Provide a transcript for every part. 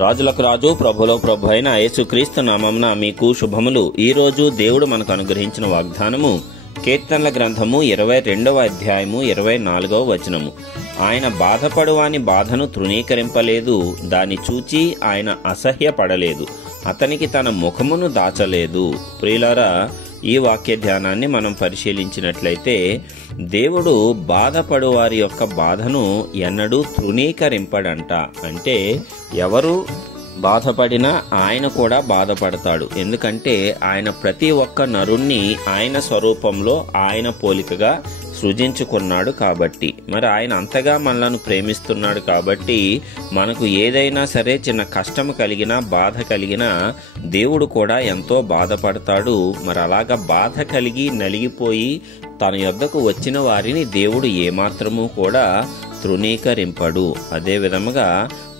రాజులకు రాజు ప్రభులో ప్రభు అయిన యేసుక్రీస్తు నామమున మీకు శుభములు. ఈ రోజు దేవుడు మనకు అనుగ్రహించిన వాగ్దానము కీర్తనల గ్రంథము 22వ అధ్యాయము 24వ వచనము. ఆయన బాధపడువాని బాధను తృణీకరింపలేదు, దాన్ని చూచి ఆయన అసహ్యపడలేదు, అతనికి తన ముఖమును దాచలేదు. ప్రియులారా, ఈ వాక్య ధ్యానాన్ని మనం పరిశీలించినట్లయితే దేవుడు బాధపడు వారి యొక్క బాధను ఎన్నడూ తృణీకరింపడంట. అంటే ఎవరు బాధపడినా ఆయన కూడా బాధపడతాడు. ఎందుకంటే ఆయన ప్రతి ఒక్క నరుణ్ణి ఆయన స్వరూపంలో ఆయన పోలికగా సృజించుకున్నాడు కాబట్టి, మరి ఆయన అంతగా మనలను ప్రేమిస్తున్నాడు కాబట్టి మనకు ఏదైనా సరే చిన్న కష్టం కలిగినా బాధ కలిగినా దేవుడు కూడా ఎంతో బాధపడతాడు. మరి అలాగా బాధ కలిగి నలిగిపోయి తన యొద్దకు వచ్చిన వారిని దేవుడు ఏమాత్రము కూడా తృణీకరింపడు. అదే విధముగా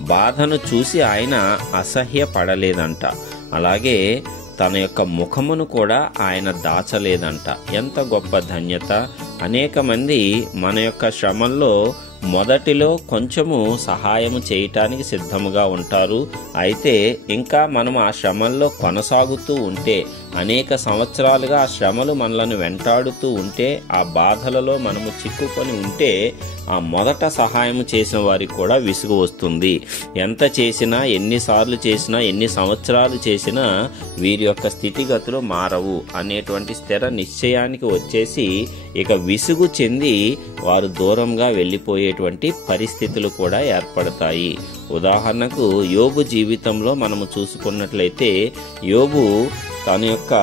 బాధను చూసి ఆయన అసహ్యపడలేదంట. అలాగే తన యొక్క ముఖమును కూడా ఆయన దాచలేదంట. ఎంత గొప్ప ధన్యత! అనేక మంది మన యొక్క శ్రమల్లో మొదటిలో కొంచెము సహాయము చేయటానికి సిద్ధముగా ఉంటారు. అయితే ఇంకా మనం ఆ శ్రమల్లో కొనసాగుతూ ఉంటే, అనేక సంవత్సరాలుగా ఆ శ్రమలు మనలను వెంటాడుతూ ఉంటే, ఆ బాధలలో మనము చిక్కుకొని ఉంటే ఆ మొదట సహాయం చేసిన వారికి కూడా విసుగు వస్తుంది. ఎంత చేసినా, ఎన్నిసార్లు చేసినా, ఎన్ని సంవత్సరాలు చేసినా వీరి యొక్క స్థితిగతులు మారవు అనేటువంటి స్థిర నిశ్చయానికి వచ్చేసి ఇక విసుగు చెంది వారు దూరంగా వెళ్ళిపోయేటువంటి పరిస్థితులు కూడా ఏర్పడతాయి. ఉదాహరణకు యోబు జీవితంలో మనము చూసుకున్నట్లయితే, యోబు తన యొక్క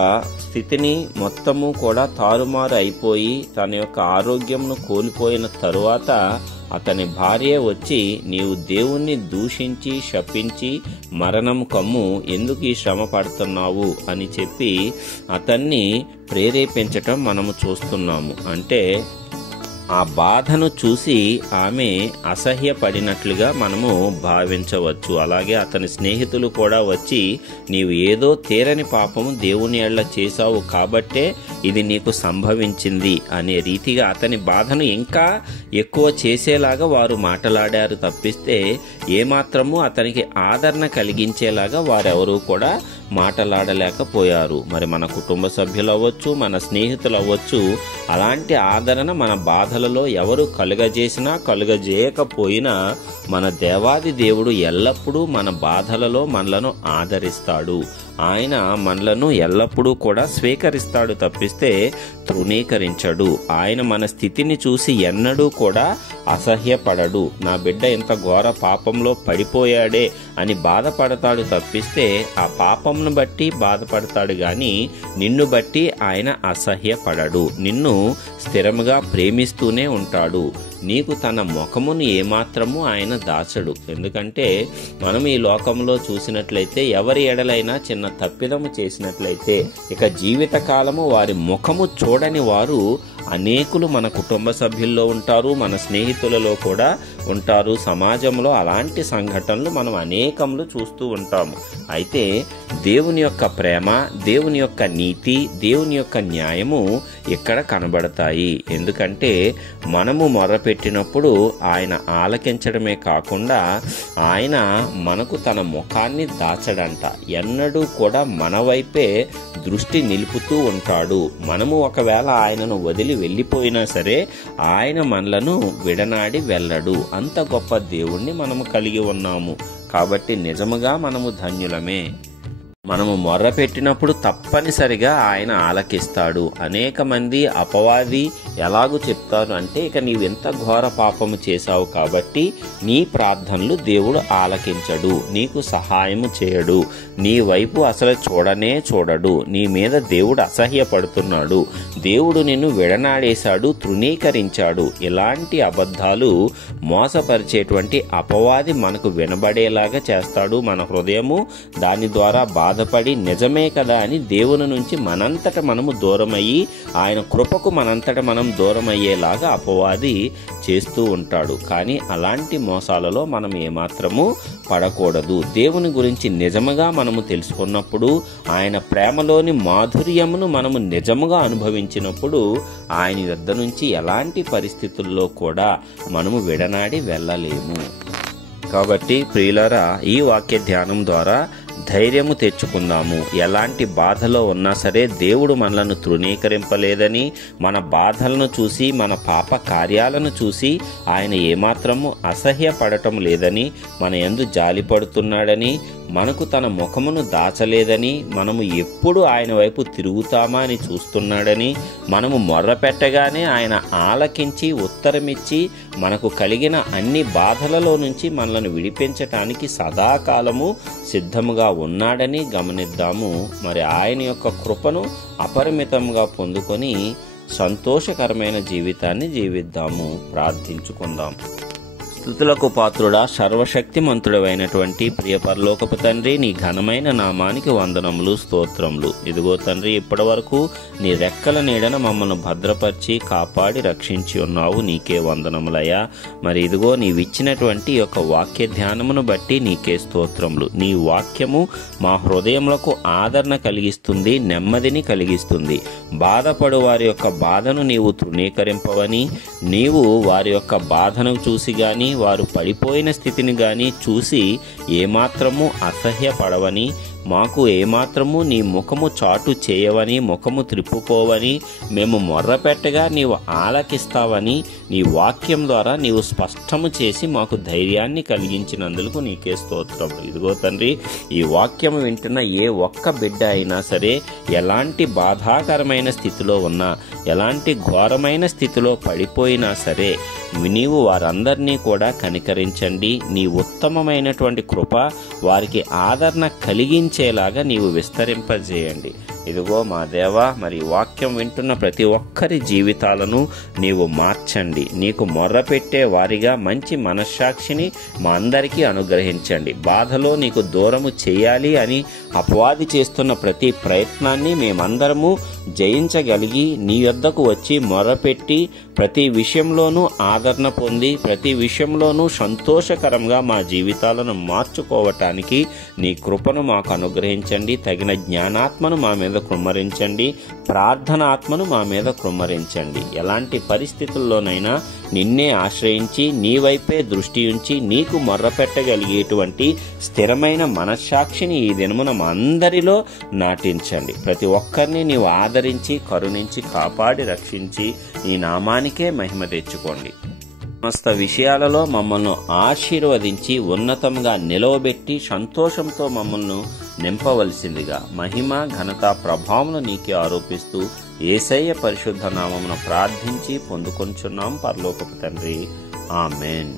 స్థితిని మొత్తము కూడా తారుమారు అయిపోయి తన యొక్క ఆరోగ్యంను కోల్పోయిన తరువాత అతని భార్య వచ్చి, నీవు దేవుణ్ణి దూషించి శపించి మరణం కమ్ము, ఎందుకు ఈ శ్రమ పడుతున్నావు అని చెప్పి అతన్ని ప్రేరేపించటం మనము చూస్తున్నాము. అంటే ఆ బాధను చూసి ఆమె అసహ్యపడినట్లుగా మనము భావించవచ్చు. అలాగే అతని స్నేహితులు కూడా వచ్చి, నీవు ఏదో తీరని పాపము దేవుని ఎడల చేశావు కాబట్టే ఇది నీకు సంభవించింది అనే రీతిగా అతని బాధను ఇంకా ఎక్కువ చేసేలాగా వారు మాట్లాడారు తప్పిస్తే ఏమాత్రము అతనికి ఆదరణ కలిగించేలాగా వారెవరూ కూడా మాట్లాడలేకపోయారు. మరి మన కుటుంబ సభ్యులు అవ్వచ్చు, మన స్నేహితులు అవ్వచ్చు, అలాంటి ఆదరణ మన బాధలలో ఎవరు కలుగజేసినా కలుగజేయకపోయినా మన దేవాది దేవుడు ఎల్లప్పుడూ మన బాధలలో మనలను ఆదరిస్తాడు. ఆయన మనలను ఎల్లప్పుడూ కూడా స్వీకరిస్తాడు తప్పిస్తే తృణీకరించడు. ఆయన మన స్థితిని చూసి ఎన్నడూ కూడా అసహ్యపడడు. నా బిడ్డ ఇంత ఘోర పాపంలో పడిపోయాడే అని బాధపడతాడు తప్పిస్తే ఆ పాపంను బట్టి బాధపడతాడు గాని నిన్ను బట్టి ఆయన అసహ్యపడడు. నిన్ను స్థిరముగా ప్రేమిస్తూనే ఉంటాడు. నీకు తన ముఖమును ఏమాత్రము ఆయన దాచడు. ఎందుకంటే మనం ఈ లోకంలో చూసినట్లయితే ఎవరి ఎడలైనా చిన్న తప్పిదము చేసినట్లయితే ఇక జీవిత కాలము వారి ముఖము చూడని వారు అనేకులు మన కుటుంబ సభ్యుల్లో ఉంటారు, మన స్నేహితులలో కూడా ఉంటారు. సమాజంలో అలాంటి సంఘటనలు మనం అనేకములు చూస్తూ ఉంటాము. అయితే దేవుని యొక్క ప్రేమ, దేవుని యొక్క నీతి, దేవుని యొక్క న్యాయము ఇక్కడ కనబడతాయి. ఎందుకంటే మనము మొర్రపెట్టినప్పుడు ఆయన ఆలకించడమే కాకుండా ఆయన మనకు తన ముఖాన్ని దాచడంట. ఎన్నడూ కూడా మన వైపే దృష్టి నిలుపుతూ ఉంటాడు. మనము ఒకవేళ ఆయనను వదిలి వెళ్ళిపోయినా సరే ఆయన మనలను విడనాడి వెళ్ళడు. అంత గొప్ప దేవుణ్ణి మనము కలిగి ఉన్నాము. కాబట్టి నిజముగా మనము ధన్యులమే. మనము మొర్రపెట్టినప్పుడు తప్పనిసరిగా ఆయన ఆలకిస్తాడు. అనేక మంది అపవాది ఎలాగూ చెప్తారు అంటే, ఇక నీవెంత ఘోర పాపము చేశావు కాబట్టి నీ ప్రార్థనలు దేవుడు ఆలకించడు, నీకు సహాయము చేయడు, నీ వైపు అసలు చూడనే చూడడు, నీ మీద దేవుడు అసహ్యపడుతున్నాడు, దేవుడు నిన్ను విడనాడేశాడు, తృణీకరించాడు. ఇలాంటి అబద్ధాలు మోసపరిచేటువంటి అపవాది మనకు వినబడేలాగా చేస్తాడు. మన హృదయము దాని ద్వారా బాధపడి నిజమే కదా అని దేవుని నుంచి మనంతట మనము దూరమయ్యి ఆయన కృపకు మనంతట మనం దూరమయ్యేలాగా అపవాది చేస్తూ ఉంటాడు. కానీ అలాంటి మోసాలలో మనం ఏమాత్రము పడకూడదు. దేవుని గురించి నిజముగా మనము తెలుసుకున్నప్పుడు, ఆయన ప్రేమలోని మాధుర్యమును మనము నిజముగా అనుభవించినప్పుడు ఆయన యొద్ద నుంచి ఎలాంటి పరిస్థితుల్లో కూడా మనము విడనాడి వెళ్ళలేము. కాబట్టి ప్రియులారా, ఈ వాక్య ధ్యానం ద్వారా ధైర్యము తెచ్చుకుందాము. ఎలాంటి బాధలో ఉన్నా సరే దేవుడు మనలను తృణీకరింపలేదని, మన బాధలను చూసి, మన పాప కార్యాలను చూసి ఆయన ఏమాత్రము అసహ్యపడటం లేదని, మన యందు జాలిపడుతున్నాడని, మనకు తన ముఖమును దాచలేదని, మనము ఎప్పుడు ఆయన వైపు తిరుగుతామా అని చూస్తున్నాడని, మనము మొర్ర పెట్టగానే ఆయన ఆలకించి ఉత్తరమిచ్చి మనకు కలిగిన అన్ని బాధలలో నుంచి మనలను విడిపించటానికి సదాకాలము సిద్ధముగా ఉన్నాడని గమనిద్దాము. మరి ఆయన యొక్క కృపను అపరిమితంగా పొందుకొని సంతోషకరమైన జీవితాన్ని జీవిద్దాము. ప్రార్థించుకుందాం. స్తుతులకు పాత్రుడా, సర్వశక్తిమంతుడైనటువంటి ప్రియ పరలోకపు తండ్రి, నీ ఘనమైన నామానికి వందనములు, స్తోత్రములు. ఇదిగో తండ్రి, ఇప్పటి వరకు నీ రెక్కల నీడన మమ్మల్ని భద్రపరిచి కాపాడి రక్షించి ఉన్నావు. నీకే వందనములయ్యా. మరి ఇదిగో నీవిచ్చినటువంటి యొక్క వాక్య ధ్యానమును బట్టి నీకే స్తోత్రములు. నీ వాక్యము మా హృదయములకు ఆదరణ కలిగిస్తుంది, నెమ్మదిని కలిగిస్తుంది. బాధపడు వారి యొక్క బాధను నీవు తృణీకరింపవని, నీవు వారి యొక్క బాధను చూసి గాని, వారు పడిపోయిన స్థితిని గాని చూసి ఏమాత్రము అసహ్యపడవని, మాకు ఏమాత్రము నీ ముఖము చాటు చేయవని, ముఖము త్రిప్పుకోవని, మేము మొర్ర పెట్టగా నీవు ఆలకిస్తావని నీ వాక్యం ద్వారా నీవు స్పష్టము చేసి మాకు ధైర్యాన్ని కలిగించినందుకు నీకే స్తోత్రములు. ఇదిగో తండ్రి, ఈ వాక్యం వింటున్న ఏ ఒక్క బిడ్డ అయినా సరే ఎలాంటి బాధాకరమైన స్థితిలో ఉన్నా, ఎలాంటి ఘోరమైన స్థితిలో పడిపోయినా సరే నీవు వారందరినీ కూడా కనికరించండి. నీ ఉత్తమమైనటువంటి కృప వారికి ఆదరణ కలిగించేలాగా నీవు విస్తరింపజేయండి. ఇదిగో మా దేవా, మరి వాక్యం వింటున్న ప్రతి ఒక్కరి జీవితాలను నీవు మార్చండి. నీకు మొర్ర పెట్టే వారిగా మంచి మనస్సాక్షిని మా అందరికీ అనుగ్రహించండి. బాధలో నీకు దూరము చేయాలి అని అపవాది చేస్తున్న ప్రతి ప్రయత్నాన్ని మేమందరము జయించగలిగి నీ యొద్దకు వచ్చి మొర్రపెట్టి ప్రతి విషయంలోనూ ఆదరణ పొంది ప్రతి విషయంలోనూ సంతోషకరంగా మా జీవితాలను మార్చుకోవటానికి నీ కృపను మాకు అనుగ్రహించండి. తగిన జ్ఞానాత్మను మా మీద కృమ్మరించండి. ప్రార్థనాత్మను మా మీద కృమ్మరించండి. ఎలాంటి పరిస్థితుల్లోనైనా నిన్నే ఆశ్రయించి నీ వైపే దృష్టి ఉంచి నీకు మొర్రపెట్టగలిగేటువంటి స్థిరమైన మనస్సాక్షిని ఈ దినమున మా అందరిలో నాటించండి. ప్రతి ఒక్కరిని నీవు ఆదరించి కరుణించి కాపాడి రక్షించి ఈ నామానికే మహిమ తెచ్చుకోండి. సమస్త విషయాలలో మమ్మల్ని ఆశీర్వదించి ఉన్నతంగా నిలవబెట్టి సంతోషంతో మమ్మల్ని నింపవలసిందిగా మహిమ ఘనత ప్రభావమును నీకే ఆరోపిస్తూ యేసయ్య పరిశుద్ధ నామమున ప్రార్థించి పొందుకొంచున్నాం పరలోకపు తండ్రి. ఆమేన్.